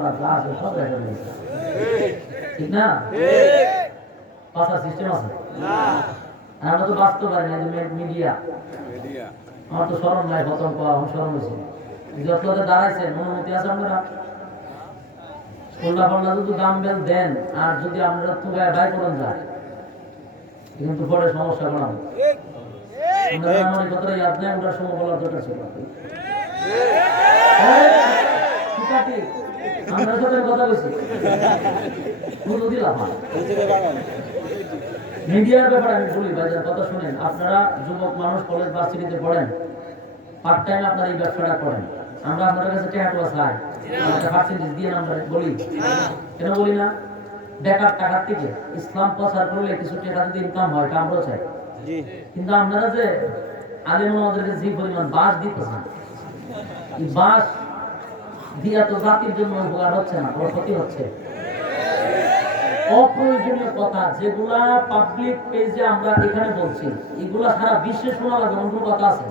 ঘটনা যা আছে সব দেখা গেছে, ঠিক না? কথা সিস্টেম আছে না, আমরা তো বাস্তব পারি না। মিডিয়া আমার তো স্মরণ নাই, প্রথম আমার স্মরণ হয়েছে যতটা দাঁড়াইছেন অনুমতি আছে আপনারা কোল্লা ফল্লা যদি দামবেল দেন আর যদি আপনারা তুগায় ভাই করেন যায় কিন্তু পরে সমস্যা বানাবো। আমার এই কথাটা ইয়াদ নেই, ওটার সময় বলার দরকার ছিল। আমরা সাথে কথা বলছি দিলাম মিডিয়ার ব্যাপারে আমি বলি ভাই কথা শুনেন। আপনারা যুবক মানুষ কলেজ ভার্সিটিতে পড়েন, পার্ট টাইম আপনারা এই ব্যবসাটা করেন, আমরা আপনাদের কাছে টাকা চাই, পার্সেন্টেজ দিয়ে আমরা বলি কেন বলি না? বেকার টাকার থেকে ইসলাম প্রচার করলে কিছু টাকা যদি ইনকাম হয় এটা আমরাও চাই। কিন্তু আপনারা যে আলেম আমাদেরকে যে পরিমাণ বাস দিতেছেন, এই বাস দিয়া তো জাতির জন্য উপকার হচ্ছে না, বড় ক্ষতি হচ্ছে। অপ্রয়োজনীয় কথা যেগুলা পাবলিক পেজে আমরা এখানে বলছি, এগুলা সারা বিশ্বে শোনা লাগে, অন্য কথা আছে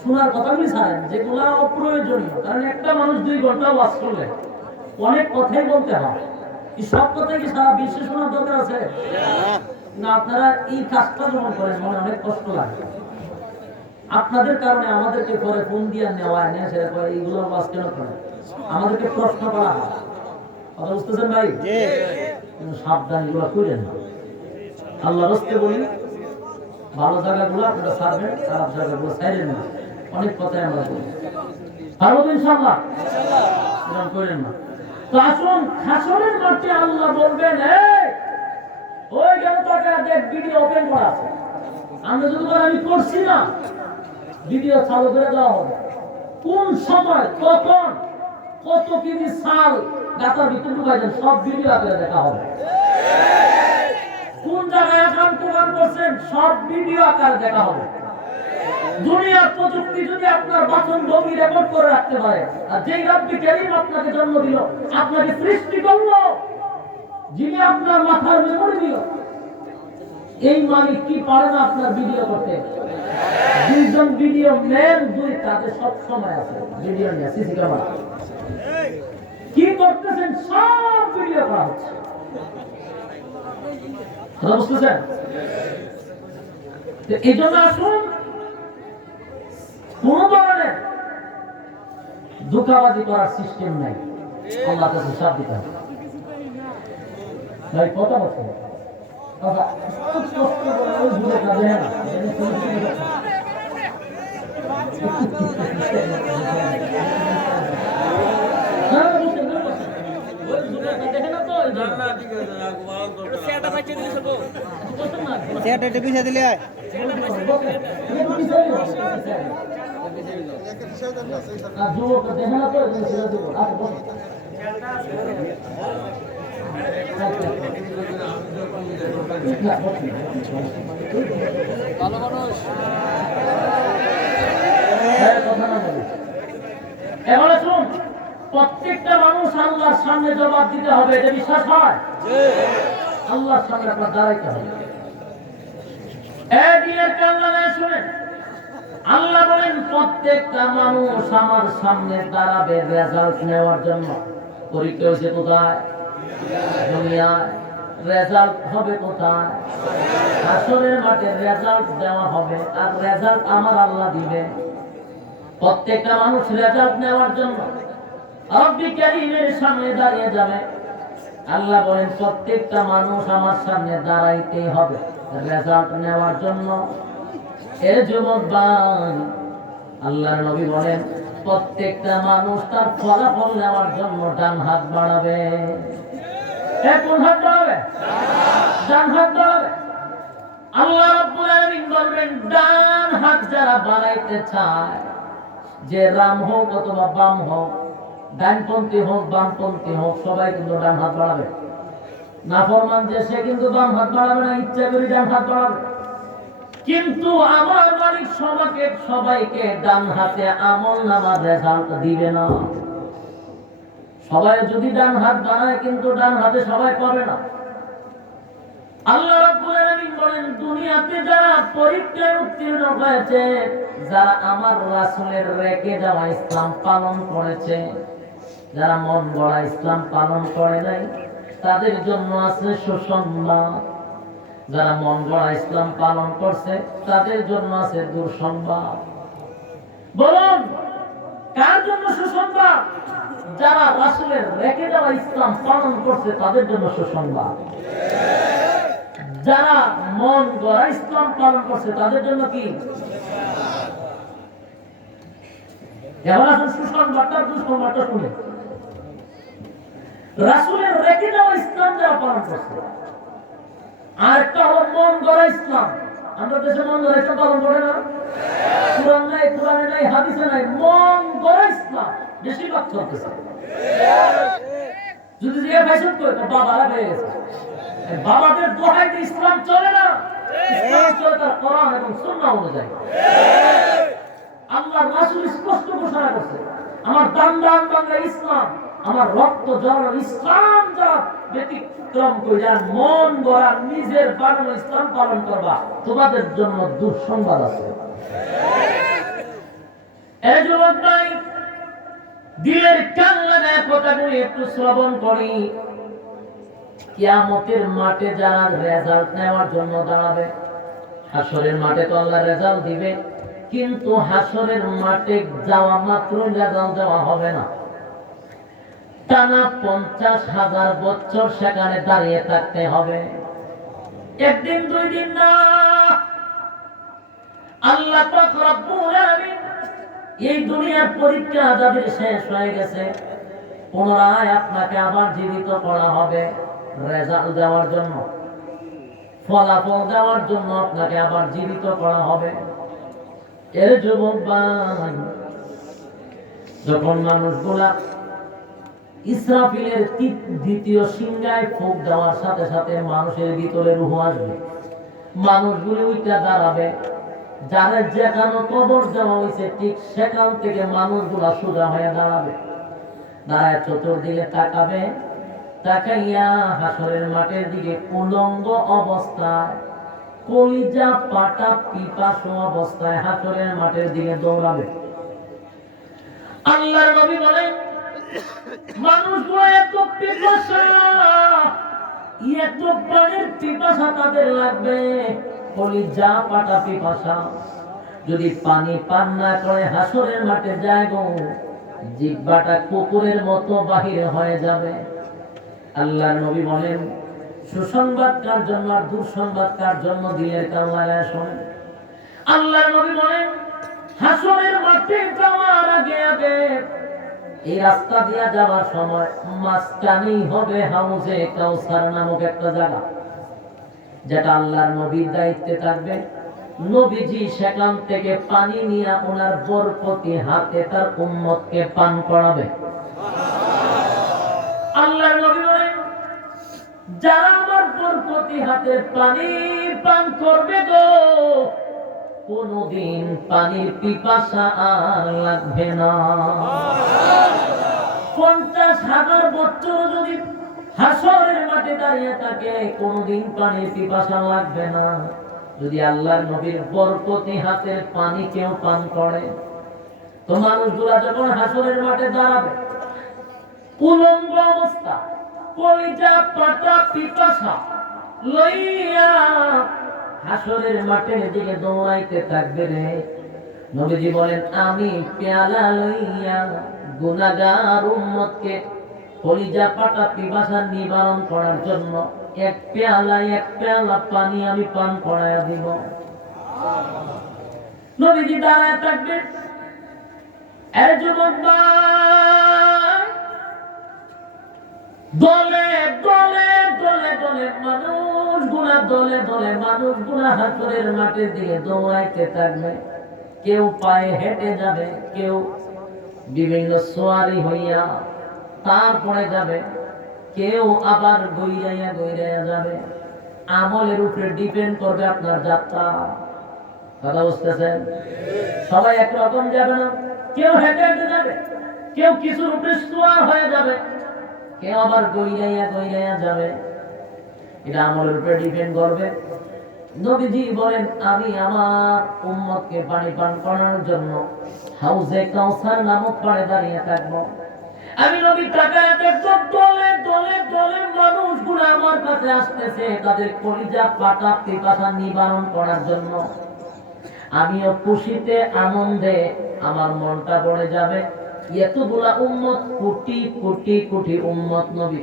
শোনার কথাগুলি ছাড়েন যেগুলা অপ্রয়োজনীয়। কারণ একটা মানুষ 2 ঘন্টা ওয়াজ করলে অনেক কথাই বলতে হয়, এই সব কথাই কি সারা বিশ্বে শোনার দরকার আছে না? আপনারা এই কাজটা যখন করেন মনে অনেক কষ্ট লাগে। আপনাদের কারণে আমাদেরকে পরে ফোন দিয়ে নেওয়া নেয় সেটা করে এইগুলো ওয়াজ কেন করে আমাদেরকে প্রশ্ন করা হয়। কথা বুঝতেছেন ভাই? সাবধান এগুলো করেন না। আল্লাহ রাস্তে বলি ভালো জায়গাগুলো আপনারা ছাড়বেন, খারাপ জায়গাগুলো ছাড়েন না। অনেক কথাই আমরা বলি, পারবো ইনশাআল্লাহ, এরকম করেন না। তো আসুন হাসরের মাঠে আল্লাহ বলবেন, ওই গেল টাকা দেখ ভিডিও ওপেন করা আছে, আমরা যদি আমি করছি না ভিডিও চালু করে দেওয়া হবে। কোন সময় কখন কত কেজি সাল গাতার ভিতরে ঢুকাইছেন সব ভিডিও আকারে দেখা হবে। কোন জায়গায় এখন প্রমাণ করছেন সব ভিডিও আকারে দেখা হবে। দুনিয়ার প্রযুক্তি যদি আপনার বাচন ভঙ্গি রেকর্ড করে রাখতে পারে, আর যেই রব্বি কারীম আপনাকে জন্ম দিল, আপনাকে সৃষ্টি করলো, যিনি আপনার মাথার মেমোরি দিল, এই মালিক কি পারে না আপনার ভিডিও করতে? 2 জন ভিডিও ম্যান, 2 তাদের সব সময় আছে ভিডিও নিয়ে সিসি ক্যামেরা কি করতেছেন সব ভিডিও করা হচ্ছে। বুঝতেছেন? এই জন্য আসুন কোন ধরনের ধোঁকাবাজি করার সিস্টেম নাই, আল্লাহ কাছে সব দিতে হবে। ভাই কথা বলছে পিছিয়ে দিলে ভালো মানুষ এবার শুন, প্রত্যেকটা মানুষ আল্লাহর সামনে জবাব দিতে হবে, এটা বিশ্বাস হয়? আল্লাহর সামনে আপনার দাঁড়াইতে হবে। একদিনের কান্নায় শুনেন, আল্লাহ বলেন প্রত্যেকটা মানুষ আমার সামনে দাঁড়াবে রেজাল্ট নেওয়ার জন্য। পরীক্ষা হয়েছে কোথায়? দুনিয়ায়। রেজাল্ট হবে কোথায়? হাসরের মাঠে রেজাল্ট দেওয়া হবে, আর রেজাল্ট আমার আল্লাহ দিবে। প্রত্যেকটা মানুষ রেজাল্ট নেওয়ার জন্য রব্বি কারীমের সামনে দাঁড়িয়ে যাবে। আল্লাহ বলেন প্রত্যেকটা মানুষ আমার সামনে দাঁড়াইতে হবে রেজাল্ট নেওয়ার জন্য। এ যুবক ভাই, আল্লাহর নবী বলেন প্রত্যেকটা মানুষ তার ফলাফল নেওয়ার জন্য ডান হাত বাড়াবে। কোন হাত বাড়াবে? ডান হাত বাড়াবে। আল্লাহ রাব্বুল আলামিন বলবেন ডান হাত যারা বাড়াইতে চায়, যে রাম হোক অথবা বাম হোক, ডানপন্থী হোক বামপন্থী হোক, সবাই কিন্তু ডান হাত বাড়াবে। নাফরমান যে সে কিন্তু বাম হাত বাড়াবে না, ইচ্ছা করে ডান হাত বাড়াবে। কিন্তু আমার মালিক সবাইকে ডান হাতে আমলনামার রেজাল্ট দিবে না। সবাই যদি ডান হাত বাড়ায় কিন্তু ডান হাতে সবাই পাবে না। আল্লাহ রাব্বুল আলামিন বলেন দুনিয়াতে যারা পরীক্ষায় উত্তীর্ণ হয়েছে, যারা আমার রাসূলের রেখে যাওয়া ইসলাম পালন করেছে, যারা মন গড়া ইসলাম পালন করে নাই তাদের জন্য আছে সুসংবাদ, যারা মন গড়া ইসলাম পালন করছে তাদের জন্য আছে দুঃসংবাদ। বলুন কার জন্য সুসংবাদ? যারা রাসূলের রেখে দেওয়া ইসলাম পালন করছে তাদের জন্য সুসংবাদ। যারা মন গড়া ইসলাম পালন করছে তাদের জন্য কি? এবার আসুন সুসংবাদটা দুঃসংবাদটা শুনে। রাসূলের রেখে দেওয়া ইসলাম যারা পালন করছে, আর একটা হলো মন গড়া ইসলাম। আমরা দেশে মন গড়া ইসলাম পালন করে না, কোরআন নাই, কোরআনে নাই, হাদিসে নাই, মন গড়া ইসলাম বেশিরভাগ চলতেছে। যদি যে ফ্যাশন করে তো বাবারা হয়ে গেছে, বাবাদের দোহাই দিয়ে ইসলাম চলে না, ইসলাম চলে তার কোরআন এবং সুন্নাহ অনুযায়ী। আল্লাহর রাসূল স্পষ্ট ঘোষণা করছে, আমার দান বাংলা ইসলাম, আমার রক্ত ঝরানো ইসলাম যারা ব্যতিক্রম কইরা মন গড়া নিজের বানানো ইসলাম পালন করবা, তোমাদের জন্য দুঃসংবাদ আছে। এই যুবক ভাই, দিলের কান লাগায় কথাগুলি একটু শ্রবণ করি। কিয়ামতের মাঠে যারা রেজাল্ট নেওয়ার জন্য দাঁড়াবে, হাসরের মাঠে তো আল্লাহ রেজাল্ট দিবে, কিন্তু হাসরের মাঠে যাওয়া মাত্র রেজাল্ট দেওয়া হবে না। টানা 50,000 বছর সেখানে দাঁড়িয়ে থাকতে হবে। একদিন দুই দিন না। আল্লাহ পাক রব্বুল আলামিন এই দুনিয়ার পরীক্ষা যাদের শেষ হয়ে গেছে, পুনরায় আপনাকে আবার জীবিত করা হবে রেজাল্ট দেওয়ার জন্য, ফলাফল দেওয়ার জন্য আপনাকে আবার জীবিত করা হবে। এর যুবক ভাই, যখন মানুষগুলা ইসরাফিলের দ্বিতীয় সিংহায় ফুঁক দেওয়ার সাথে সাথে মানুষের ভিতরে রূহ আসবে, মানুষগুলি ওইটা দাঁড়াবে, যারা যেখানে কবর দেওয়া হয়েছে ঠিক সেখান থেকে মানুষগুলা সোজা হয়ে দাঁড়াবে, দাঁড়ায় চতুর্দিকে তাকাবে, তাকাইয়া হাসরের মাঠের দিকে উলঙ্গ অবস্থায়, কলিজা পাটা পিপাসু অবস্থায় হাসরের মাঠের দিকে দৌড়াবে। আল্লাহর নবী বলেন, মানুষগুলো এত পিপাসা, এত পানির পিপাসা তাদের লাগবে, কলিজা পাটা পিপাসা। যদি পানি পান না করে হাসরের মাঠে যায় গো, জিহ্বাটা কুকুরের মতো বাহির হয়ে যাবে। আল্লাহর নবী বলেন, সুসংবাদ কার জন্য আর দুঃসংবাদ কার জন্য? দিলের কান লাগায় শোনেন। আল্লাহর নবী বলেন, হাসরের মাঠে যাওয়ার আগে আগে এই রাস্তা দিয়ে যাওয়ার সময় মাঝখানেই হবে হাউজে কাউসার নামক একটা জায়গা, যেটা আল্লাহর নবীর দায়িত্বে থাকবে। নবীজি সেখান থেকে পানি নিয়ে ওনার বরকতি হাতে তার উম্মতকে পান করাবে। আল্লাহর নবী বলেন, যারা আমার বরকতি হাতে পানি পান করবে গো, কোনদিন পানির পিপাসা আর লাগবে না। 50,000 বছর যদি হাসরের মাঠে দাঁড়িয়ে থাকে, কোনদিন পানির পিপাসা লাগবে না। যদি আল্লাহর নবীর বরকতি হাতের পানি কেউ পান করে, তো মানুষগুলা যখন হাসরের মাঠে দাঁড়াবে, উলঙ্গ অবস্থা, কলিজা পাটা পিপাসা লইয়া হাসরের মাঠের দিকে দৌড়াইতে থাকবে রে। নবীজি বলেন, আমি পেয়ালা লইয়া গুনাহগার উম্মতকে কলিজা পাটা পিপাসা নিবারণ করার জন্য এক পেয়ালা পানি আমি পান করাইয়া দিব। নবীজি দাঁড়ায় থাকবে। এর যুবক ভাই, দলে দলে দলে দলে মানুষগুলা, দলে দলে মানুষগুলা হাসরের মাঠের দিকে দৌড়াইতে থাকবে। কেউ পায়ে হেঁটে যাবে, কেউ বিভিন্ন সোয়ারি হইয়া তারপরে যাবে, কেউ আবার গইরাইয়া গইরাইয়া যাবে। আমলের উপরে ডিপেন্ড করবে আপনার যাত্রা। কথা বুঝতেছেন? সবাই একরকম যাবে না, কেউ হেঁটে হেঁটে যাবে, কেউ কিছুর উপরে সোয়ার হয়ে যাবে, কেউ আবার গইরাইয়া গইরাইয়া যাবে। এটা আমলের উপরে ডিপেন্ড করবে। নবীজি বলেন, আমি আমার উম্মতকে পানি পান করানোর জন্য হাউজে কাউসার নামক পাড়ে দাঁড়িয়ে থাকবো। আমি নবী তাকায় দেখো দলে দলে দলে মানুষগুলো আমার কাছে আসতেছে তাদের কলিজা পাটা পিপাসা নিবারণ করার জন্য। আমিও খুশিতে আনন্দে আমার মনটা ভরে যাবে। এতগুলা উম্মত, কোটি কোটি কোটি উম্মত নবী,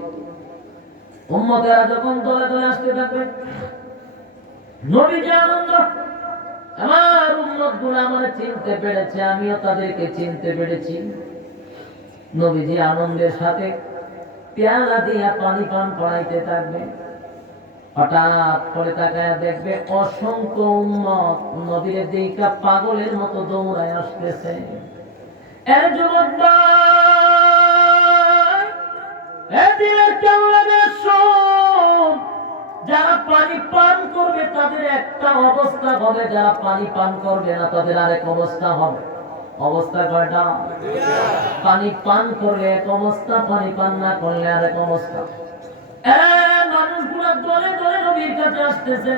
উম্মতেরা যখন দলে দলে আসতে থাকবে, নবী যে আনন্দ, আমার উম্মত গুলো আমার চিনতে পেরেছে, আমিও তাদেরকে চিনতে পেরেছি। নবীজি আনন্দের সাথে পেয়ালা দিয়া পানি পান করাইতে থাকবে। হঠাৎ করে তাকায় দেখবে অসংখ্য উম্মত নবীর দিকে পাগলের মতো দৌড়ায় আসতেছে। এর যুবক ভাই, এ দিলের কেমন লাগে শোন, যারা পানি পান করবে তাদের একটা অবস্থা হবে, যারা পানি পান করবে না তাদের আরেক অবস্থা হবে। অবস্থা কয়টা? পানি পান করলে এক অবস্থা, পানি পান না করলে আরেক অবস্থা। মানুষগুলো দলে দলে নবীর কাছে আসতেছে।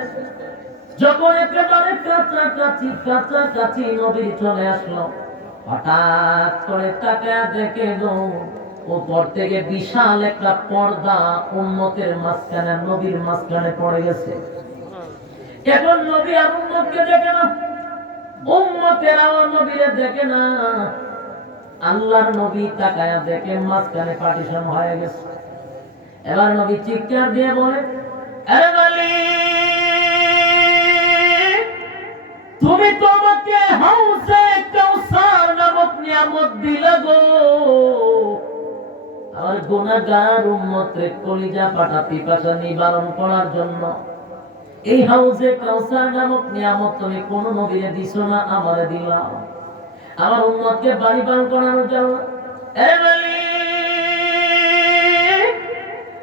যখন একেবারে কাছাকাছি নবী চলে আসলো, হঠাৎ করে তাকায় দেখে উপর থেকে বিশাল একটা পর্দা উম্মতের মাঝখানে, নবীর মাঝখানে পড়ে গেছে। এখন নবী আর উম্মতকে দেখে না, উম্মতেরাও নবীরে দেখে না। আল্লাহর নবী তাকায়া দেখে মাঝখানে পার্টিশন হয়ে গেছে। এবার নবী চিৎকার দিয়ে বলে, আরে মালিক, তুমি তো আমাকে হাউসে কাউসার নামক নিয়ামত দিলে গো, আমার গুনাহগার উম্মতের কলিজা পাটা পিপাসা নিবারণ করার জন্য এই হাউসে কাউসার নামক নিয়ামত তুমি কোন নবীরে দিছো না, আমারে দিলা। আমার উম্মতকে পানি পান করানোর জন্য। এ মালিক,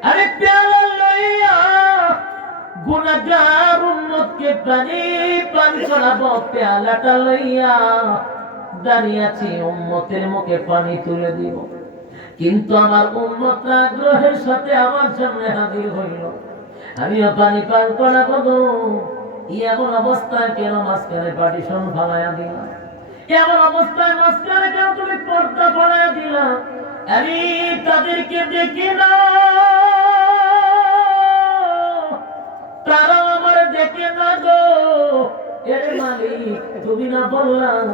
আরে পেয়ালা লইয়া গুনাহগার উম্মতকে পানি পান করাবো, পেয়ালাটা লইয়া দাঁড়িয়ে আছি, উম্মতের মুখে পানি তুলে দিব। কিন্তু আমার উম্মত আগ্রহের সাথে আমার সামনে হাজির হইল, আমিও পানি পান করাবো গো। এমন অবস্থায় কেন মাঝখানে পার্টিশন ফালাইয়া দিলাম? এমন অবস্থায় মাঝখানে কেন তুমি পর্দা ফালাইয়া দিলাম? আমি তাদেরকে দেখি না, তারা আমার দেখে না গো। এর মালিক, তুমি না বললাম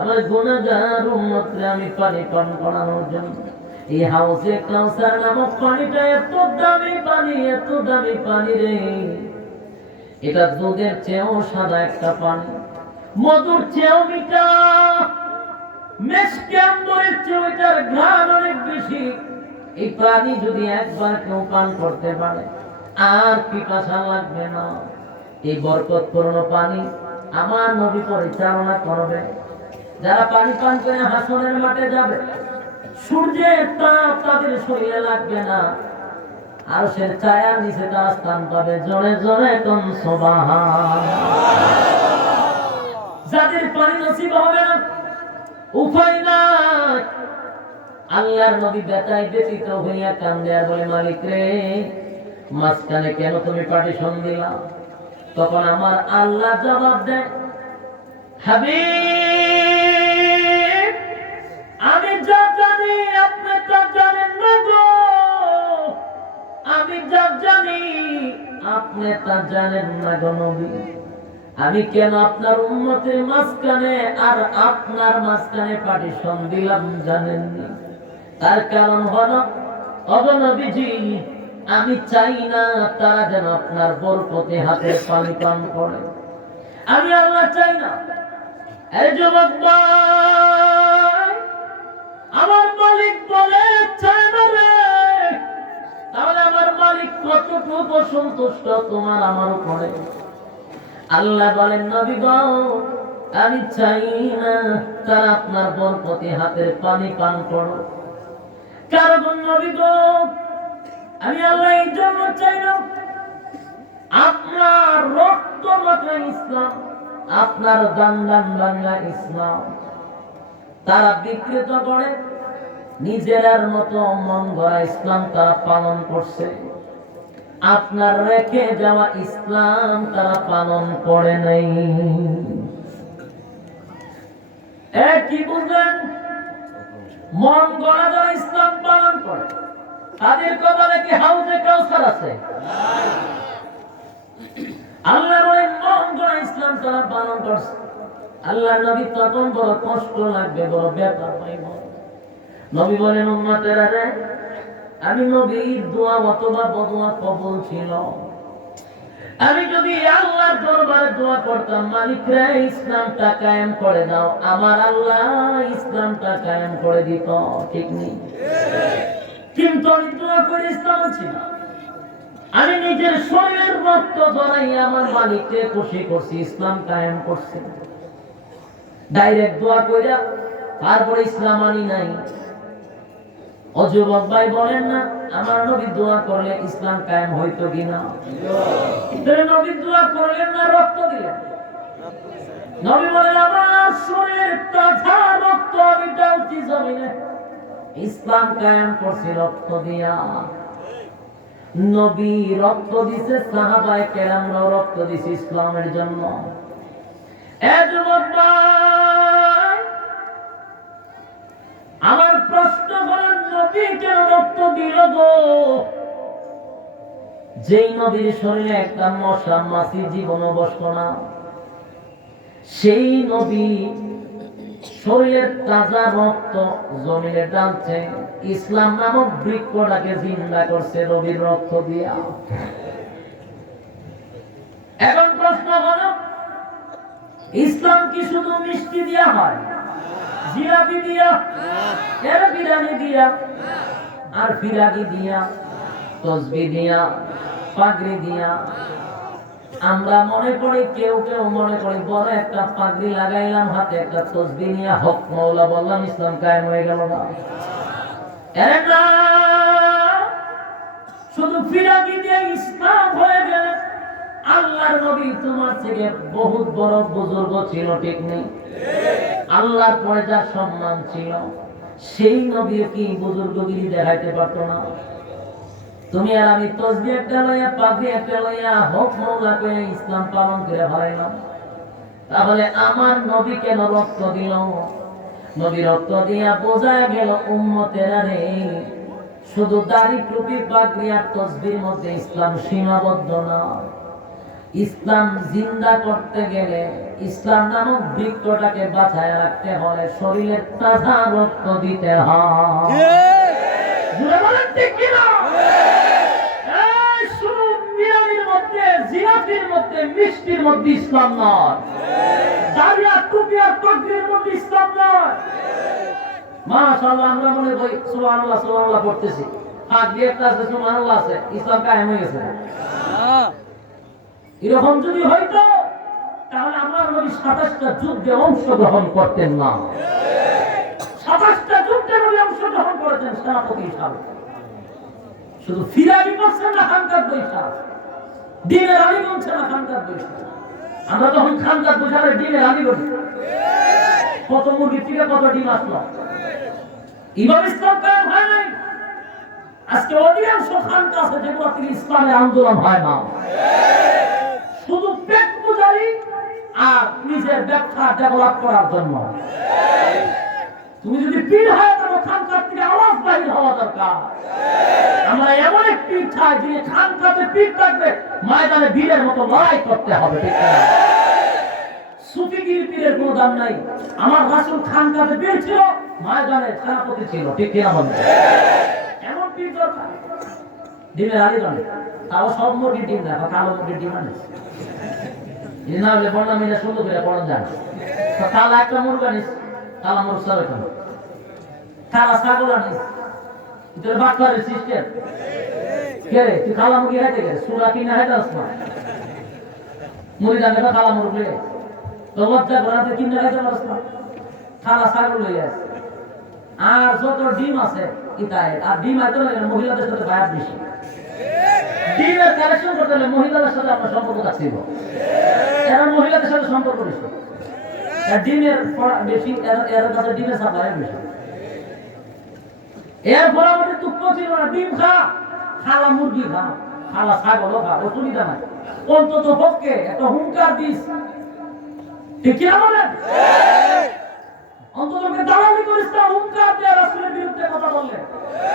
আমার গুনাহগার উম্মতকে আমি পানি পান করানোর জন্য এই হাউসে কাউসার নামক পানিটা এত দামি পানি, এত দামি পানি রে, এটা দুধের চেয়েও সাদা একটা পানি, মধুর চেয়েও মিঠা, মিষ্টি আম্বরের চেয়েও এটার ঘ্রাণ অনেক বেশি। এই পানি যদি একবার কেউ পান করতে পারে আর পিপাসা লাগবে না। এই বরকতপূর্ণ পানি আমার নবী পরিচালনা করবে। যারা পানি পান করে হাসরের মাঠে যাবে, সূর্যের তাপ তাদের শরীরে লাগবে না, আর সে ছায়ার নিচে তারা স্থান পাবে। জোরে জোরে কোন সুবহান। যাদের পানি নসিব হবে না, উপায় নাই, আল্লাহর নবী ব্যথায় ব্যথিত হইয়া কান্দে আর বলে, মালিক রে, মাঝখানে কেন তুমি পার্টিশন দিলা? তখন আমার আল্লাহ জবাব দেয়, হাবিব, আমি যা জানি আপনি তা জানেন না গো, আমি যা জানি আপনি তা জানেন না গো নবী। আমি কেন আপনার উম্মতের মাঝখানে আর আপনার মাঝখানে পার্টিশন দিলাম জানেননি? তার কারণ হলো, ওগো নবীজি, আমি চাই না তারা যেন আপনার বরকতে হাতে পানি পান করে। আমি আল্লাহ চাই না। এই যুবক ভাই, আমার মালিক বলে চায় না রে, তাহলে আমার মালিক কতটুকু সন্তুষ্ট তোমার আমার উপরে? আল্লাহ বলেন, নবী গো, আমি চাই না তারা আপনার বরকতে হাতের পানি পান করো। কারণ নবী গো, আমি আল্লাহ এই জন্য চাই না, আপনার রক্ত মাখা ইসলাম, আপনার দান বাংলা ইসলাম তারা বিকৃত করে, নিজের মতো মন গড়া ইসলাম তারা পালন করছে, আপনার রেখে যাওয়া ইসলাম তারা পালন করে নাই। কি বুঝলেন? মন গড়া যারা ইসলাম পালন করে তাদের কপালে কি হাউজে কাউসার আছে? আল্লাহ বলে মন গড়া ইসলাম যারা পালন করছে আল্লাহ নবী তখন বড় কষ্ট লাগবে, বড় ব্যথা পাইব। নবী বলেন উম্মতেরা রে, আমি নবীর দোয়া অথবা বদুয়া কবুল ছিল। আমি যদি আল্লাহর দরবারে দোয়া করতাম, মালিক রে ইসলামটা কায়েম করে দাও, আমার আল্লাহ ইসলামটা কায়েম করে দিত, ঠিক নেই? কিন্তু আমি দোয়া করে ইসলাম ছিল, আমি নিজের শরীরের রক্ত ধরাই আমার মালিককে খুশি করছি, ইসলাম কায়েম করছি। ডাইরেক্ট দোয়া কইরা তারপরে ইসলাম আনি নাই। ও যুবক ভাই বলেন না, আমার নবী দোয়া করলে ইসলাম কায়েম হইতো কিনা? নবী দোয়া করলেন না, রক্ত দিলেন। নবী বলেন আমার শরীরের তাজা রক্ত আমি ঢালছি জমিনে, ইসলাম কায়েম করছি রক্ত দিয়া। নবী রক্ত দিছে, সাহাবায়ে কেরামরাও রক্ত দিছে ইসলামের জন্য। এ যুবক ভাই, আমার প্রশ্ন হলো নবী কেন রক্ত দিল গো? যেই নবীর শরীরে একটা মশা মাছি জীবনও বসতো না, সেই নবী শরীরের তাজা রক্ত জমিনে ঢালছে, ইসলাম নামক বৃক্ষটাকে জিন্দা করছে নবীর রক্ত দিয়া। এখন প্রশ্ন হলো, ইসলাম কি শুধু মিষ্টি দিয়া হয়? জিলাপি দিয়া, এর বিরিয়ানি দিয়া, আর ফিরাকি দিয়া, তসবিহ দিয়া, পাগড়ি দিয়া? আমরা মনে করি, কেউ কেউ মনে করি বড় একটা পাগড়ি লাগাইলাম হাতে, একটা তসবিহ নিয়ে হক মাওলা বললাম, ইসলাম কায়েম হয়ে গেল না। এর না, শুধু ফিরাকি দিয়ে ইসলাম হয়ে গেল? আল্লাহর নবী তোমার থেকে বহুত বড় বুজুর্গ ছিল, ঠিক নেই? আল্লাহর পরে যার সম্মান ছিল, সেই নবী কি বুজুর্গগিরি দেখাইতে পারতো না? তুমি আর আমি তসবিহ একটা লইয়া, পাগড়ি একটা লইয়া, হক মাওলা কইয়া ইসলাম পালন করে হারাইলাম। তাহলে আমার নবী কেন রক্ত দিল? নবী রক্ত দিয়া বোঝায় গেল উম্মতেরা রে, শুধু দাড়ি টুপি পাগড়ি আর তসবির মধ্যে ইসলাম সীমাবদ্ধ না। ইসলাম জিন্দা করতে গেলে, ইসলাম নামক বৃক্ষটাকে বাঁচায় রাখতে হলে শরীরের তাজা রক্ত দিতে হয়। শুধু বিরিয়ানির মধ্যে, জিলাপির মধ্যে, মিষ্টির মধ্যে ইসলাম নয়, দাড়ি আর টুপি আর পাগড়ির মধ্যে ইসলাম নয়। মাশাআল্লাহ, আমরা মনে করি সুবহানাল্লাহ সুবহানাল্লাহ পড়তেছি, পাগড়ি একটা আছে, সুবহানাল্লাহ আছে, ইসলাম কায়েম হয়ে গেছে। এরকম যদি হইতো তাহলে আমার নবী 27টা যুদ্ধে অংশগ্রহণ করতেন না। 27টা যুদ্ধে নবী অংশগ্রহণ করেছেন সেনাপতি হিসাবে। শুধু ফিরাবি করছেন না খানকার বৈশা, ডিমের আলি বলছে না খানকার বৈশা। আমরা যখন খানকার বৈশালে ডিমের আলি বলি, কত মুরগি থেকে কত ডিম আসলো। ইমাম ইসলাম কায়েম হয় নাই। আজকে অধিকাংশ খানকা আছে যেগুলো থেকে ইসলামের আন্দোলন হয় না, শুধু পেট পূজারি আর নিজের ব্যবসা ডেভেলপ করার জন্য। তুমি যদি পীর হয় তবে খানকার থেকে আওয়াজ বাহির হওয়া দরকার। আমরা এমন এক পীর চাই যিনি খানকাতে পীর থাকবে, ময়দানে বীরের মতো লড়াই করতে হবে, ঠিক না? সুফিগির পীরের কোনো দাম নাই। আমার রাসূল খানকাতে পীর ছিল, ময়দানে সেনাপতি ছিল, ঠিক কিনা বলেন? এমন পীর দরকার। ডিমের আলি জানে, তাও সব মুরগির ডিম না, কালো মুরগির ডিম আনিস। এই না হলে বর্ণা মিলে সুন্দর করে পড়ান যায়। তো কালা একটা মুরগ আনিস, কালা মুরগ সার এখানে, কালা ছাগল আনিস, তোর বাচ্চারের সিস্টেম কে রে? তুই কালা মুরগি খাইতে গেলে সুরা কিনে খাইতে আস না, মুড়ি জানে না কালা মুরগ লইয়া তো লজ্জা ঘোরাতে কিনে খাইতে পারস না, কালা ছাগল লইয়া আস। আর যত ডিম আছে ইতায়, আর ডিম আইতে লাগে মহিলাদের সাথে বায়াত বেশি। ডিমের কালেকশন করতে হলে মহিলাদের সাথে আপনার সম্পর্ক থাকছিল, এরা মহিলাদের সাথে সম্পর্ক বেশি, ডিমের বেশি, এর কাছে ডিমের সাপ্লাই বেশি। এর পর আমাদের দুঃখ ছিল না, ডিম খা, খালা মুরগি খা, খালা ছাগল খা, অসুবিধা নাই, অন্তত পক্ষে একটা হুঙ্কার দিস, ঠিক কিনা বলেন? অন্ততকে দালালি করিস না, হুঙ্কার দিয়ে রাসূলের বিরুদ্ধে কথা বললে,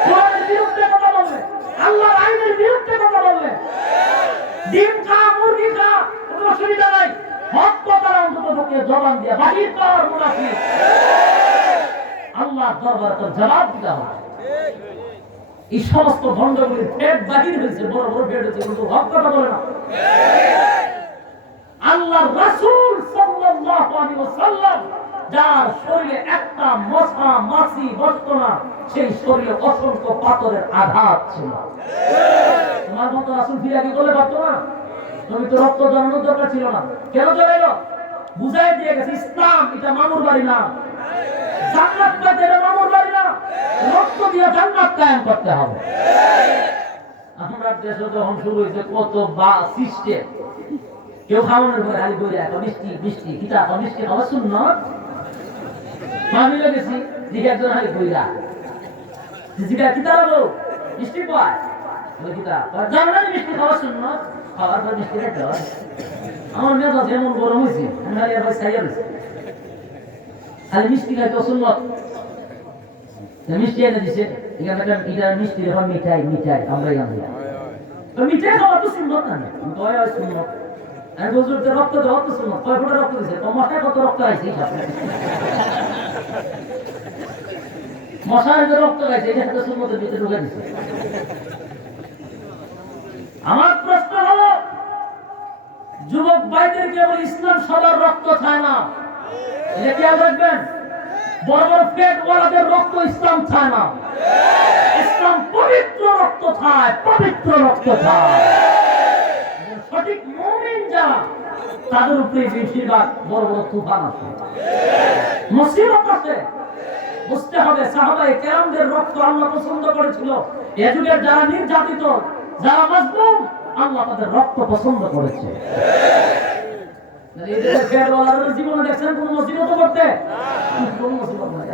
কোরআনের বিরুদ্ধে কথা বললে, আল্লাহর আইনের বিরুদ্ধে কথা বললে, ডিম খা মুরগি খা কোনো অসুবিধা নাই, হক কথার অন্ততকে জবান দিয়ে বাহির কর মুনাফিক। আল্লাহর দরবারে তোর জবাব দিতে হবে। এই সমস্ত ভণ্ডগুলির পেট বাহির হয়েছে, বড় বড় পেট হয়েছে, কিন্তু হক কথা বলে না। আল্লাহর রাসূল সাল্লাল্লাহু আলাইহি ওয়াসাল্লাম যার শরীরে একটা মশা মাছি বসতো না, সেই শরীরে অসংখ্য পাথরের আঘাত ছিল। তোমার মতো রাসূল ফিরে কি বলে ভাবতো না? তুমি তো রক্ত জড়ানোর দরকার ছিল না, কেন জড়াইলো? বুঝাই দিয়ে গেছে ইসলাম এটা মামুর বাড়ি না, জান্নাত পেতে এটা মামুর বাড়ি না, রক্ত দিয়ে জান্নাত কায়েম করতে হবে। আমরা দেশে যখন শুরু হয়েছে কত বা সিস্টেম, কেউ খাওয়ানোর পরে আলি বই রাখো মিষ্টি মিষ্টি কিতা মিষ্টি খাওয়া শূন্য আমি লেগেছি দিকে একজন আলি বই রাখ জিগা কিতা রাখো মিষ্টি পায় বলে কিতা জানো না মিষ্টি খাওয়া শূন্য, খাওয়ার পর মিষ্টি রাখতে হয়। আমার মেয়ে তো যেমন গরম হয়েছে আমরা এবার সাইয়া রয়েছে খালি মিষ্টি খাইতে শূন্য, মিষ্টি এনে দিছে এখানে এটা মিষ্টি যখন মিঠাই মিঠাই আমরাই আনলাম মিঠাই খাওয়া তো সুন্দর না, দয়া হয় সুন্দর। আমি বুঝুর রক্ত দেওয়া তো শুনো, কয় ফোটা রক্ত দিছে, মশায় কত রক্ত খাইছে, মশায় যে রক্ত খাইছে এটা সাথে সুন্নতের ভিতরে ঢুকে দিছে। আমার প্রশ্ন হলো যুবক ভাইদের কেবল ইসলাম সবার রক্ত খায় না, এটা কি রাখবেন? বড় বড় পেট ওয়ালাদের রক্ত ইসলাম খায় না, ইসলাম পবিত্র রক্ত খায়, পবিত্র রক্ত খায়। সঠিক মুমিন যারা তাদের উপরে বেশিরভাগ বড় বড় তুফান আছে, মুসিবত আছে। বুঝতে হবে সাহাবায়ে কেরামদের রক্ত আল্লাহ পছন্দ করেছিল। এ যুগের যারা নির্যাতিত, যারা মাজলুম, আল্লাহ তাদের রক্ত পছন্দ করেছে। জীবনে দেখছেন কোন মুসিবত করতে? কোন মুসিবত নাই।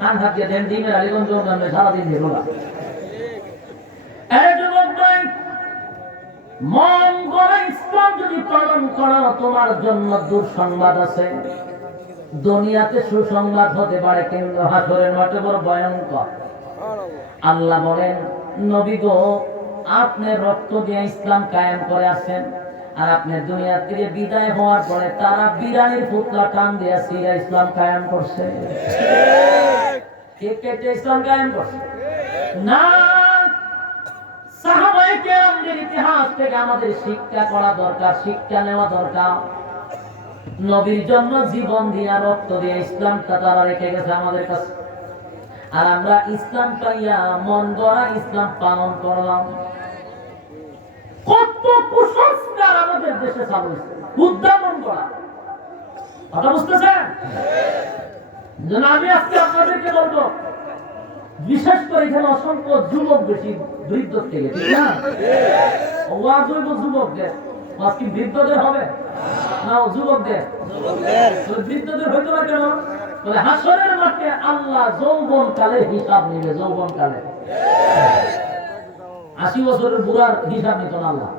কান হাত দিয়ে দেন ডিমের আলীগঞ্জ সারাদিন দেখো না। মন গড়া ইসলাম যদি পালন করো, তোমার জন্য দুঃসংবাদ আছে। দুনিয়াতে সুসংবাদ হতে পারে, কিন্তু হাসরের মাঠে বড় ভয়ঙ্কর। আল্লাহ বলেন, নবী গো, আপনি রক্ত দিয়ে ইসলাম কায়েম করে আসেন, আর আপনি দুনিয়া থেকে বিদায় হওয়ার পরে তারা বিরানির পুতলা টান দিয়ে সিরা ইসলাম কায়েম করছে। কে কেটে ইসলাম কায়েম করছে না। সাহাবায়ে কেরামদের ইতিহাস থেকে আমাদের শিক্ষা করা দরকার, শিক্ষা নেওয়া দরকার। নবীর জন্য জীবন দিয়া রক্ত দিয়ে ইসলামটা তারা রেখে গেছে আমাদের কাছে, আর আমরা ইসলাম পাইয়া মন গড়া ইসলাম পালন করলাম। কত কুসংস্কার আমাদের দেশে চালু হয়েছে, উদ্যাপন করা। কথা বুঝতেছেন? আমি আজকে আপনাদেরকে বলবো, বিশেষ করে এখানে অসংখ্য যুবক বেশি, বৃদ্ধ থেকে, ঠিক না? ওয়াজ হইব যুবকদের, ওয়াজ কি বৃদ্ধদের হবে না যুবকদের? বৃদ্ধদের হইতো না কেন? বলে হাসরের মাঠে আল্লাহ যৌবন কালে হিসাব নিবে। যৌবন কালে 80 বছরের বুড়ার হিসাব নিত না, আল্লাহ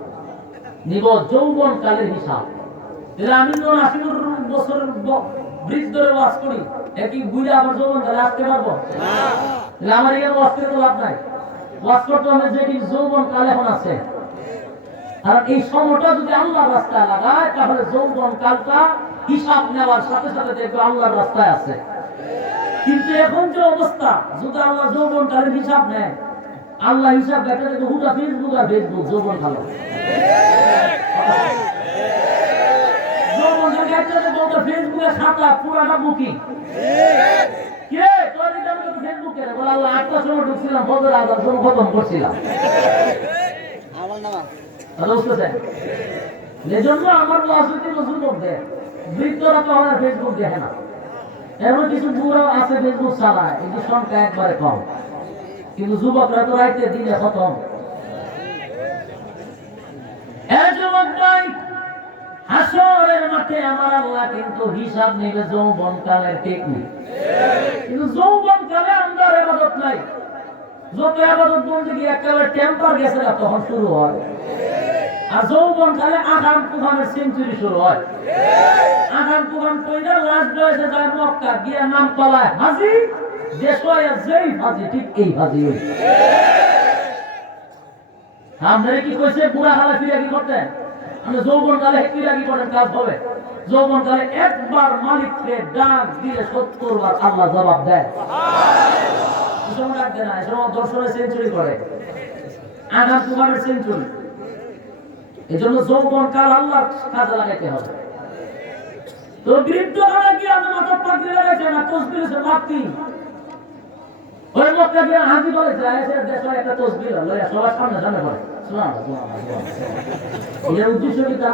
নিব যৌবন কালের হিসাব। আমি যখন 80 বছরের বৃদ্ধরে ওয়াজ করি, একই বুড়া আবার যৌবন কালে আসতে পারবো না? আমার এখানে ওয়াজ করে তো লাভ নাই। ওয়াজ করতে হবে যেটি যৌবন কাল এখন আছে, আর এই সময়টা যদি আল্লাহর রাস্তায় লাগায়, তাহলে যৌবন কালটা হিসাব নেওয়ার সাথে সাথে দেখবে আল্লাহর রাস্তায় আছে। কিন্তু এখন যে অবস্থা, যদি আল্লাহ যৌবন কালের হিসাব নেয়, আল্লাহ হিসাব দেখে দেখে হুদা ফেসবুক আর ফেসবুক যৌবন কালো। যৌবন কালকে একটা বলতো ফেসবুকে খাতা পুরাটা বুকিং। কে তোর এটা আমি ফেসবুক করে বলে আল্লাহ 8টার সময় ঢুকছিলাম, ফজর আজান সময় খতম করছিলাম। আমার নাম এজন্য আমার রাজনীতি যুবক দেয়, বৃদ্ধরা তো আমার ফেসবুক দেখে না। এমন কিছু বুড়ো আছে ফেসবুক চালায়, কিন্তু সংখ্যা একবারে কম, কিন্তু যুবকরা তো রাইতে দিনে খতম। হাসরের মাঠে আমার আল্লাহ কিন্তু হিসাব নেবে যৌবন কালের টেকনিক। কিন্তু যৌবন কালে আমরা ইবাদত নাই, যত ইবাদত বন্দেগী একেবারে টেম্পার গেছে না তখন শুরু হয়। আর যৌবন কালে আগাম তুফানের সেঞ্চুরি শুরু হয়। আগাম তুফান কইরা লাস্ট বয়সে যায় মক্কা গিয়া নাম পালায় হাজি, দেশ হয় যেই হাজি ঠিক এই হাজি হই। আমাদের কি কইছে বুড়া হালা ফিরে কি করতেন? আমরা যৌবন কালে ফিরে কি করেন কাজ হবে। যৌবন কালে একবার মালিককে ডাক দিলে 70 বার আল্লাহ জবাব দেয়। সময় রাখবে না, সময় দর্শনের সেঞ্চুরি করে, আগাম তুফানের সেঞ্চুরি। এজন্য যৌবন কাল আল্লাহর কাজে লাগাইতে হবে। তো বৃদ্ধ কালে কি আপনি মাথা পাকড়ে লাগাইছেন না তসবিহ সে লাভতি ওই মক্কা দিয়ে হাজি বলে যায় সে দেশে একটা তসবিহ লয়া সবার সামনে সামনে পড়ে সুবহানাল্লাহ সুবহানাল্লাহ। এর উদ্দেশ্য কি? তা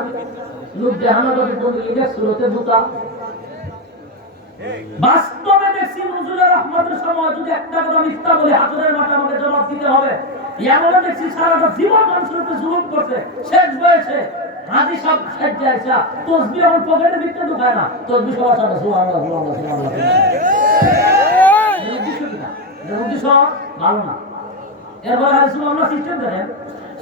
লোক জাহান্নামে বলি এটা সুরতে বুতা। বাস্তবে দেখছি নজরুলের রহমতের সময় যদি একটা কথা মিথ্যা বলি হাতুরের মাঠে আমাকে জবাব দিতে হবে। এমনও দেখছি সারাটা জীবন মানুষের উপরে জুলুম করছে, শেষ বয়সে হাজি সব শেষ যাইছা তসবিহ এখন পকেটের ভিতরে ঢুকায় না, তসবিহ সবার সামনে সুবহানাল্লাহ সুবহানাল্লাহ সুবহানাল্লাহ। উদ্দেশ্য ভালো না। এরপর সুবহানাল্লাহ সিস্টেম দেখেন,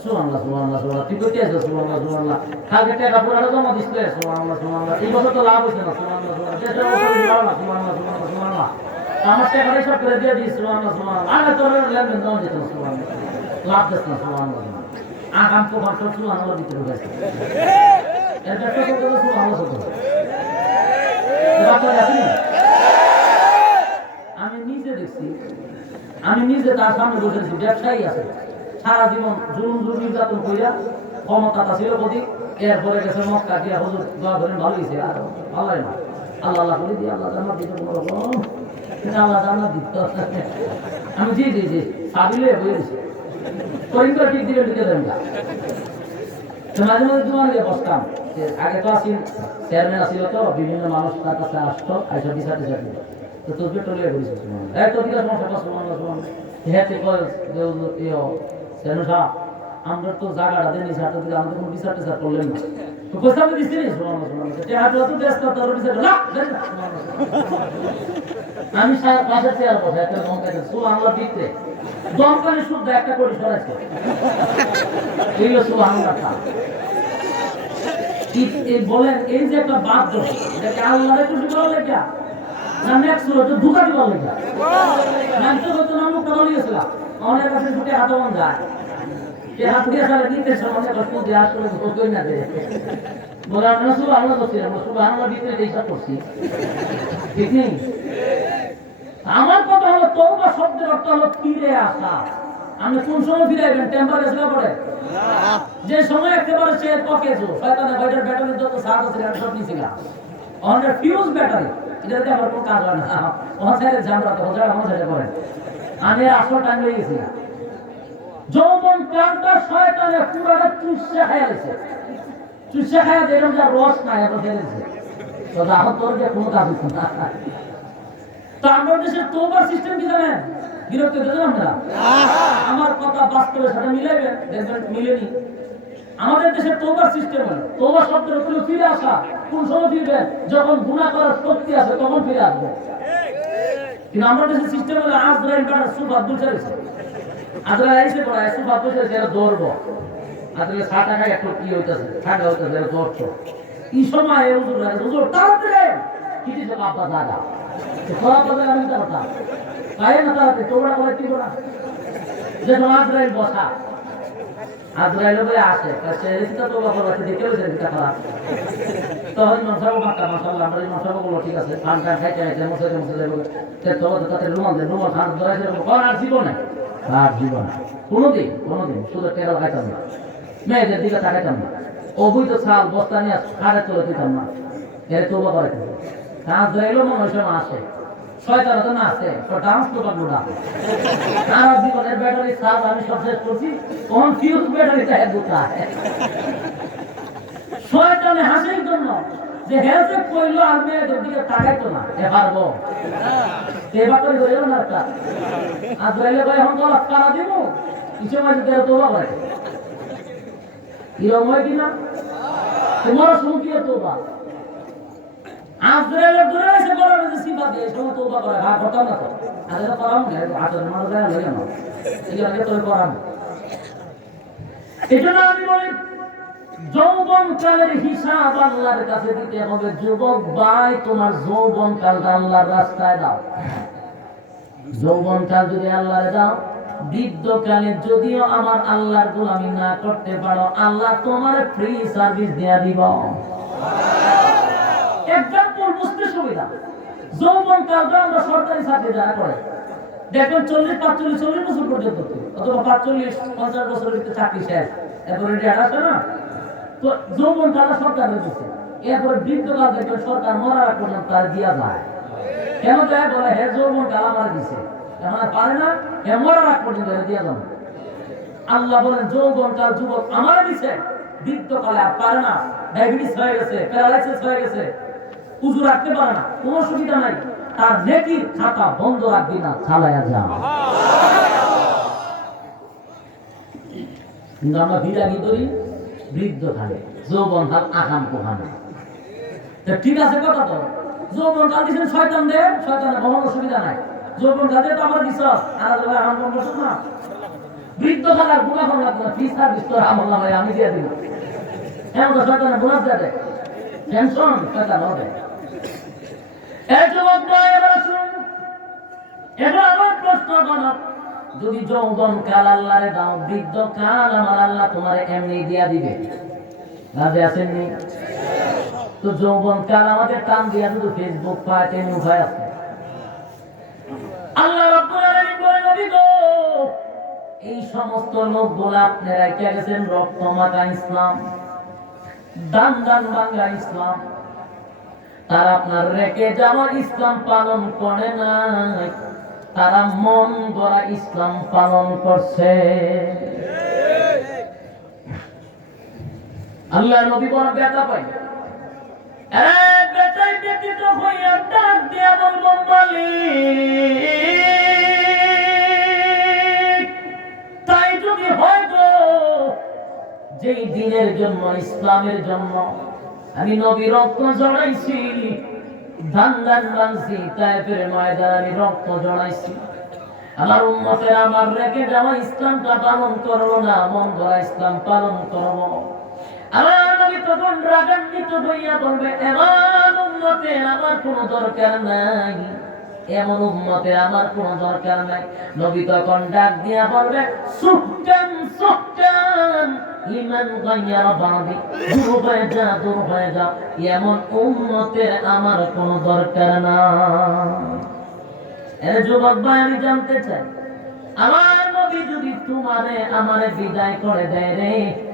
সুবহানাল্লাহ সুবহানাল্লাহ সুবহানাল্লাহ ঠিক হইতে আছে, সুবহানাল্লাহ সুবহানাল্লাহ খাগে টাকা পুরানো জমা দিচ্ছে, সুবহানাল্লাহ সুবহানাল্লাহ। এই বছর তো লাভ হইছে না, সুবহানাল্লাহ সুবহানাল্লাহ। দেশের অবস্থা ভালো না, সুবহানাল্লাহ সুবহানাল্লাহ সুবহানাল্লাহ। আমার টাকা সব করে দিয়ে দিই, সুবহানাল্লাহ সুবহানাল্লাহ। আগে তোর লেনদেন জমা দিত না, সুবহানাল্লাহ লাভ দিস না, সুবহানাল্লাহ। আগাম তো ভাষণ সুবহানাল্লাহ দিতে ঢুকাইছে, এর ব্যবসা করতে হবে সুবহানাল্লাহ করতে। আমি নিজে দেখছি, আমি নিজে তার সামনে বসেছি, ব্যবসায়ী আছে সারা জীবন জুলুম জুলুম নির্যাতন কইরা ক্ষমতা ছিল প্রতি, এরপরে গেছে মক্কা দিয়া হুজুর দোয়া করেন ভালো হয়েছে, আর ভালোই না আল্লাহ আল্লাহ করে দিয়ে আল্লাহ জান্নাত দিতে কোনো রকম আল্লাহ জান্নাত দিত। আমি জি জি জি সাবিলে বয়ে দিছি করিম করে ঠিক দিকে ঢুকে দেন না। মাঝে মাঝে তোমার গিয়ে বসতাম, আগে তো আসি চেয়ারম্যান আসিল, তো বিভিন্ন মানুষ তার কাছে আসতো, আইসা বিচার টিচার দিত, তো তসবি টলিয়ে করেছে এই তো ঠিক আছে সমস্যা সুবহানাল্লাহ সুবহানাল্লাহ। হেতে কয় চেয়ারম্যান সাহেব আমরা তো জায়গাটা দেন নিছি, হাতে দিকে আমাদের কোনো বিচার টিচার করলেন না, তো পয়সা আমি দিচ্ছি নি, সুবহানাল্লাহ সুবহানাল্লাহ। টেহাটা তো ব্যস্ত, তার বিচার না দেন না, সুবহানাল্লাহ। আমি সাহেব পাশে চেয়ার বসে একটা দমকাইছে, সুবহানাল্লাহ দিতে দমকানি শুদ্ধ একটা করে সরাইছে, এই সুবহানাল্লাহ। বলেন এই যে একটা বাধ্য, এটাকে আল্লাহরে খুশি করার লেখা না নেক্সট হচ্ছে ধোঁকা দিবার লেখা। মানতে হতো না, মুখটা বলে গেছিলাম আমাদের কাছে ছুটে হাতে মন যায়, সে হাত দিয়ে সারা দিতে সমাজে কষ্ট দিয়ে আসলে ধোকই না দেয় বলে আমরা সুবহানাল্লাহ করছি, আমরা সুবহানাল্লাহ দিতে এইসব করছি, ঠিক নেই। আমার কথা হলো তওবা শব্দের অর্থ হলো ফিরে আসা। আপনি কোন সময় ফিরাইবেন? টেম্পারেচার পড়ে যে সময় একেবারে সে পকেছো শয়তানের বাইরের ব্যাটারি যত সাত আছে সব নিছিল আমাদের ফিউজ ব্যাটারি, এটাতে আমার কোনো কাজ হয় না, ওখান সাইডে জানরা তো ওটা আমার সাইডে পড়ে। আমি আসল টাইম হয়ে গেছি না, যৌবন কালটা শয়তানে পুরোটা চুষে খাইয়া গেছে, চুষে খাইয়া যেরকম যা রস নাই এখন ফেলেছে, তো এখন তোর যে কোনো কাজ হচ্ছে না। তো আমরা দেশের তোবার সিস্টেম কি জানেন? বিরক্ত দেন আমরা, আমার কথা বাস্তবের সাথে মিলাইবেন, দেখবেন মিলেনি। আমাদের দেশের তওবার সিস্টেম হলো তওবা শব্দের উপরে ফিরে আসা। কোন সময় ফিরবে? যখন গুনাহ করার শক্তি আছে তখন ফিরে আসবে। কিন্তু আমাদের দেশের সিস্টেম হলো আজরাইল বাড়া সুফা দুচারিছে, আজরাইল আইছে পড়া সুফা দুচারিছে, এরা দৌড়বো, আজরাইল 7 টাকা একটু কি হইতাছে ঠান্ডা হইতাছে, এরা দৌড়ছো। এই সময় হুজুর তাড়াতাড়ি কিছু তো বাবা দাদা খোলা পদে আমি তো কথা পায় না, তাড়াতাড়ি তোমরা বলে কি করা যে আজরাইল বসা, আজরাইল বলে আসে কাছে এটা তো বাবা বলে দেখে বলে এটা খারাপ। তখন মনসাব মাকা মাশাআল্লাহ আমরা মনসাব বলো ঠিক আছে, খান খান খাইতে খাইতে মশাতে মশাতে বলে তে তো তাতে রুমাল খান ধরাইছে কোন আর জীবনে, আর জীবন কোনোদিন শুধু টেরা খাইতাম না, মেয়েদের দিকে তাকাইতাম না, অবৈধ ছাল বস্তা নিয়ে খাড়ে চলে দিতাম না, এর তো বাবা রেখে আজরাইল মনে হয় আসে শয়তান তো না আছে তো ডান্স তো করবো না। সারা জীবনের ব্যাটারি সাজ আমি সব শেষ করছি, কোন ফিউজ ব্যাটারি চাই দুটা শয়তানে হাসির জন্য যে হেলথে কইলো আর মেয়েদের দিকে তাকাইতো না, এ পারবো এবার করে গেল না একটা আজরাইলে ভাই এখন গলা কারা দিব কিছু মাঝে তেরো তোবা করে কিরম হয় কিনা তোমারও শুনকিয়ে তোবা আজরাইলের দূরে এসে বলার যে সিফা দিয়ে সময় তওবা করে ভাগ হতাম না, তো আগে তো করাম না, আচরণ মানুষ যায় লইয়া না, এই আগে তো করাম। এজন্য আমি বলি যৌবনকালের হিসাব আল্লাহর কাছে দিতে হবে। যুবক ভাই, তোমার যৌবনকালটা আল্লাহর রাস্তায় দাও। যৌবনকাল যদি আল্লাহরে দাও, বৃদ্ধকালে যদিও আমার আল্লাহর গোলামি না করতে পারো, আল্লাহ তোমার ফ্রি সার্ভিস দেয়া দিব। এক্সাম্পল বুঝতে সুবিধা। যৌবনকালটা আমরা সরকারি চাকরি যারা করে দেখবেন 40, 45, 40 বছর পর্যন্ত, অথবা 45, 50 বছরের ভিতরে চাকরি শেষ, এরপরে রিটায়ার আসে না। তো যৌবনকালটা সরকার দিচ্ছে, এরপরে বৃদ্ধকাল দেখবেন সরকার মরার আগ পর্যন্ত তার দিয়া যায়। কেন দেয়? বলে হে যৌবনকাল আমার দিছে, এখন আর পারে না, হে মরার আগ পর্যন্ত দিয়া যান। আল্লাহ বলেন যৌবনকাল যুবক আমার দিছে, বৃদ্ধকালে আর পারে না, ডায়াবেটিস হয়ে গেছে, প্যারালাইসিস হয়ে গেছে, উজু রাখতে পারে না, কোনো সুবিধা নাই, তার নেকির খাতা বন্ধ রাখবি না, চালায়া যা। কিন্তু আমরা বিরাগী করি বৃদ্ধকালে, যৌবনকাল আকাম কোহানে। ঠিক আছে কথা তো, যৌবনকাল দিচ্ছেন শয়তান দে, শয়তানের কোনো অসুবিধা নাই। যৌবনকাল দিয়ে তো আমরা দিছ আলাদা আরাম করবো না। বৃদ্ধকাল আর গুণা করা লাগবে না, ফ্রি সার্ভিস তো আমল না হয় আমি দিয়ে দিব। এমন তো শয়তানের বোনাস দেয়, টেনশন শয়তান হবে। এই যুবক ভাই, এবার শুনুন, এবার আমার প্রশ্ন করো, যদি যৌবনকাল আল্লাহরে দাও, বৃদ্ধকাল আমার আল্লাহ তোমার এমনি দিয়া দিবে, রাজি আছেননি? তো যৌবনকাল আমাদের টান দিয়া শুধু ফেসবুক পায়, তেমনি উপায় আছে। আল্লাহ রাব্বুল আলামিন বলেন, নবী গো, এই সমস্ত লোকগুলো আপনারা কে গেছেন রক্তমাখা ইসলাম, দান দান বাংলা ইসলাম, তারা আপনার রেখে যাওয়া ইসলাম পালন করে নাই, তারা মন গড়া ইসলাম পালন করছে। আল্লাহ নবী বড় ব্যথা পাই, বেটাই ব্যতীত হইয়া ডাক দিয়া বলবো, মালিক, তাই যদি হয় গো, যেই দিনের জন্য, ইসলামের জন্য আমি নবী রক্ত জড়াইছি, ধান ধান বানছি, তায়েফের ময়দানে আমি রক্ত জড়াইছি, আমার উম্মতের আমার রেখে যাওয়া ইসলামটা পালন করবো না, মন গড়া ইসলাম পালন করবো। আমার নবী তখন রাগান্বিত হইয়া বলবে, এমন উম্মতের আমার কোনো দরকার নাই, এমন উম্মতের আমার কোনো দরকার নাই। নবী তখন ডাক দিয়া বলবে, সুহকান সুহকান লিমান গায়্যারা বাদি, দূর হয়ে যা, দূর হয়ে যা, এমন উম্মতের আমার কোনো দরকার নাই। এর যুবক ভাই, আমি জানতে চাই, আমার নবী যদি তোমারে আমারে বিদায় করে দেয় রে,